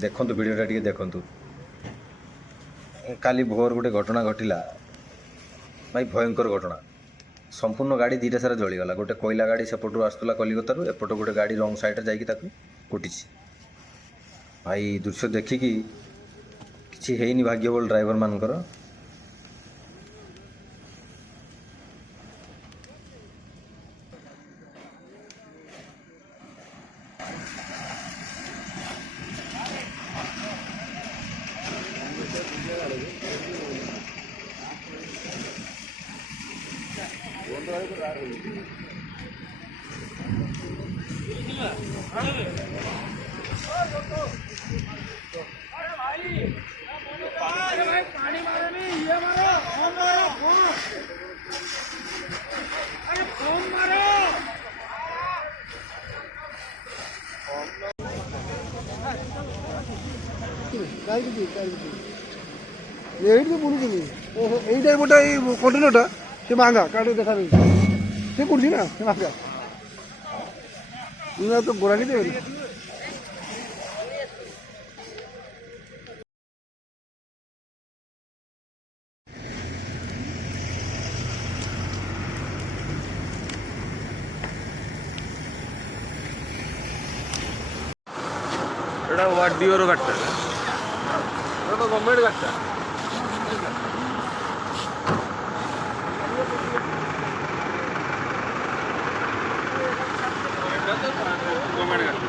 देखु भिडटा टे देखु काली भोर गोटे घटना घटला भाई भयंकर घटना संपूर्ण गाड़ी दीटा सारा जलीगला गोटे कोयला गाड़ी सेपटू आसूला कलिकतारू एपट गोटे गाड़ी रंग साइड जाकि कुटी भाई दृश्य देखिकी किसी है भाग्य बोल ड्राइवर मानकर এইটাই গোটা এই কন্টেনারটা সে ভাঙা কাটে দেখা নেই সে করছি না সে ভাঙা তো গোড়া নিতে পারি এটা ওয়ার্ডিওর গাড়িটা এটা তো গভর্নমেন্ট গাড়িটা গভর্নমেন্ট গাড়ি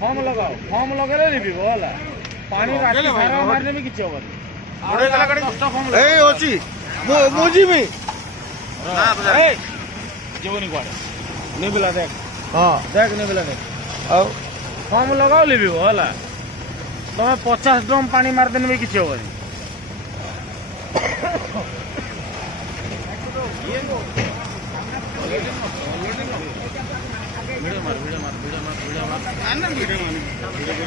फॉर्म लगाओ फॉर्म लगे लिखिब होला पानी रास्ते सारा मारने में किछ होबनी ଗୋଡେ ଗଲା ଗାଡି এই ଅଛି ମୁଁ ଯିବି ନା ए जीवनी कुआडे नेबिला देख ହଁ देख नेबिला देख ଆଉ फॉर्म लगाओ लिखिब होला तमे 50 ड्रम पानी मार देने में किछ होबनी वीडियो मार